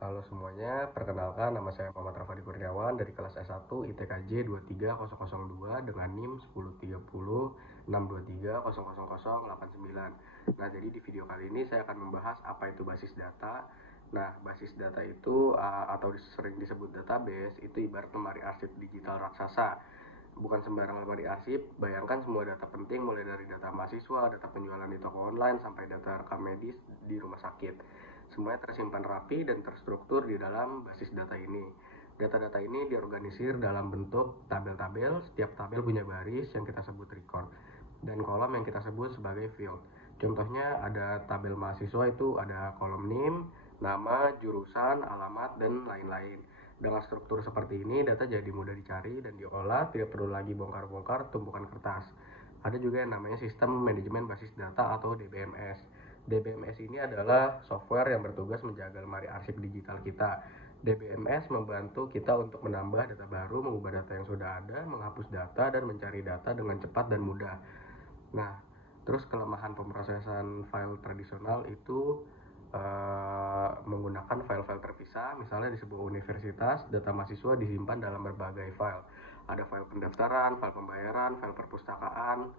Halo semuanya, perkenalkan nama saya Muhammad Rafadi Kurniawan dari kelas S1 ITKJ 23002 dengan NIM 103062300089. Nah, jadi di video kali ini saya akan membahas apa itu basis data. Nah, basis data itu atau sering disebut database itu ibarat lemari arsip digital raksasa. Bukan sembarang lemari arsip, bayangkan semua data penting mulai dari data mahasiswa, data penjualan di toko online, sampai data rekam medis di rumah sakit. Semuanya tersimpan rapi dan terstruktur di dalam basis data ini. Data-data ini diorganisir dalam bentuk tabel-tabel, setiap tabel punya baris yang kita sebut record, dan kolom yang kita sebut sebagai field. Contohnya ada tabel mahasiswa itu ada kolom NIM, nama, jurusan, alamat, dan lain-lain. Dengan struktur seperti ini, data jadi mudah dicari dan diolah, tidak perlu lagi bongkar-bongkar tumpukan kertas. Ada juga yang namanya sistem manajemen basis data atau DBMS. DBMS ini adalah software yang bertugas menjaga lemari arsip digital kita. DBMS membantu kita untuk menambah data baru, mengubah data yang sudah ada, menghapus data, dan mencari data dengan cepat dan mudah. Nah, terus kelemahan pemrosesan file tradisional itu menggunakan file-file terpisah. Misalnya di sebuah universitas, data mahasiswa disimpan dalam berbagai file. Ada file pendaftaran, file pembayaran, file perpustakaan.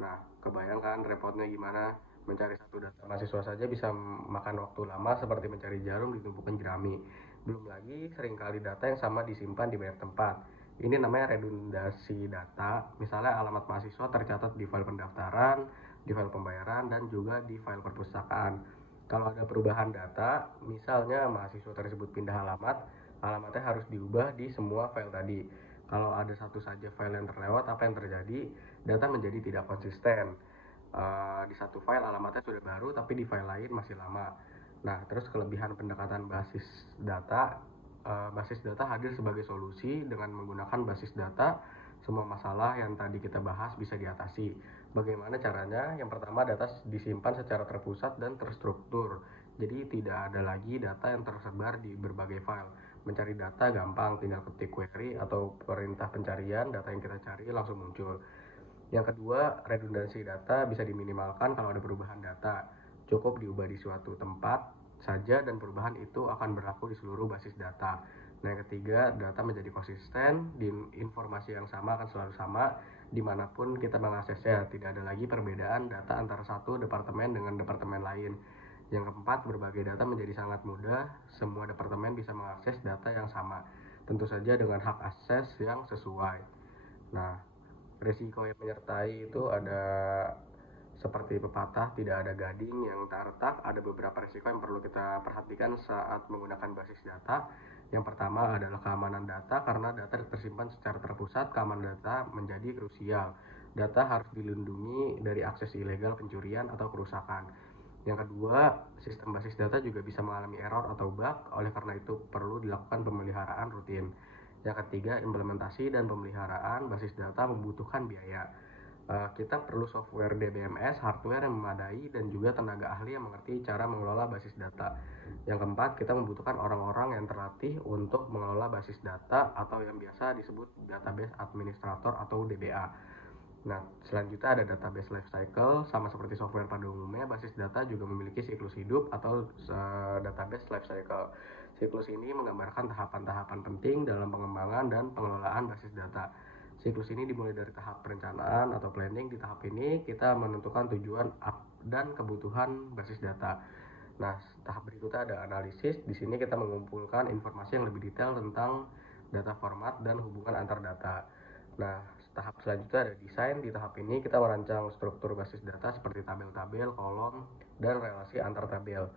Nah, kebayangkan repotnya gimana? Mencari satu data mahasiswa saja bisa makan waktu lama seperti mencari jarum di tumpukan jerami. Belum lagi seringkali data yang sama disimpan di banyak tempat. Ini namanya redundasi data. Misalnya alamat mahasiswa tercatat di file pendaftaran, di file pembayaran, dan juga di file perpustakaan. Kalau ada perubahan data, misalnya mahasiswa tersebut pindah alamat, alamatnya harus diubah di semua file tadi. Kalau ada satu saja file yang terlewat, apa yang terjadi? Data menjadi tidak konsisten. Di satu file alamatnya sudah baru, tapi di file lain masih lama. Nah, terus kelebihan pendekatan basis data hadir sebagai solusi. Dengan menggunakan basis data, semua masalah yang tadi kita bahas bisa diatasi. Bagaimana caranya? Yang pertama, data disimpan secara terpusat dan terstruktur. Jadi tidak ada lagi data yang tersebar di berbagai file. Mencari data gampang, tinggal ketik query atau perintah pencarian, data yang kita cari langsung muncul. Yang kedua, redundansi data bisa diminimalkan kalau ada perubahan data. Cukup diubah di suatu tempat saja dan perubahan itu akan berlaku di seluruh basis data. Nah, yang ketiga, data menjadi konsisten, di informasi yang sama akan selalu sama dimanapun kita mengaksesnya. Tidak ada lagi perbedaan data antara satu departemen dengan departemen lain. Yang keempat, berbagai data menjadi sangat mudah, semua departemen bisa mengakses data yang sama, tentu saja dengan hak akses yang sesuai. Nah, risiko yang menyertai itu ada seperti pepatah, tidak ada gading yang tak retak. Ada beberapa risiko yang perlu kita perhatikan saat menggunakan basis data. Yang pertama adalah keamanan data, karena data tersimpan secara terpusat, keamanan data menjadi krusial. Data harus dilindungi dari akses ilegal, pencurian, atau kerusakan. Yang kedua, sistem basis data juga bisa mengalami error atau bug, oleh karena itu perlu dilakukan pemeliharaan rutin. Yang ketiga, implementasi dan pemeliharaan basis data membutuhkan biaya. Kita perlu software DBMS, hardware yang memadai, dan juga tenaga ahli yang mengerti cara mengelola basis data. Yang keempat, kita membutuhkan orang-orang yang terlatih untuk mengelola basis data atau yang biasa disebut database administrator atau DBA. Nah, selanjutnya ada database lifecycle. Sama seperti software pada umumnya, basis data juga memiliki siklus hidup atau database lifecycle. Siklus ini menggambarkan tahapan-tahapan penting dalam pengembangan dan pengelolaan basis data. Siklus ini dimulai dari tahap perencanaan atau planning. Di tahap ini kita menentukan tujuan dan kebutuhan basis data. Nah, tahap berikutnya ada analisis. Di sini kita mengumpulkan informasi yang lebih detail tentang data format dan hubungan antar data. Nah, tahap selanjutnya ada desain. Di tahap ini kita merancang struktur basis data seperti tabel-tabel, kolom, dan relasi antar tabel.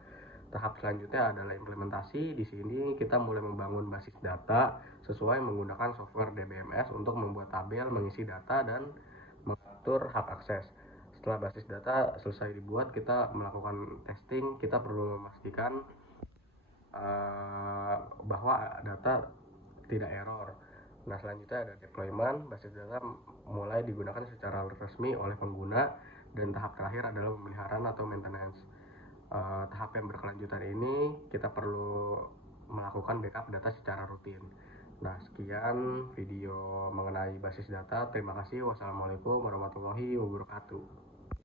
Tahap selanjutnya adalah implementasi. Di sini kita mulai membangun basis data sesuai menggunakan software DBMS untuk membuat tabel, mengisi data, dan mengatur hak akses. Setelah basis data selesai dibuat, kita melakukan testing. Kita perlu memastikan bahwa data tidak error. Nah, selanjutnya ada deployment. Basis data mulai digunakan secara resmi oleh pengguna, dan tahap terakhir adalah pemeliharaan atau maintenance. Tahap yang berkelanjutan ini kita perlu melakukan backup data secara rutin. Nah, sekian video mengenai basis data. Terima kasih. Wassalamualaikum warahmatullahi wabarakatuh.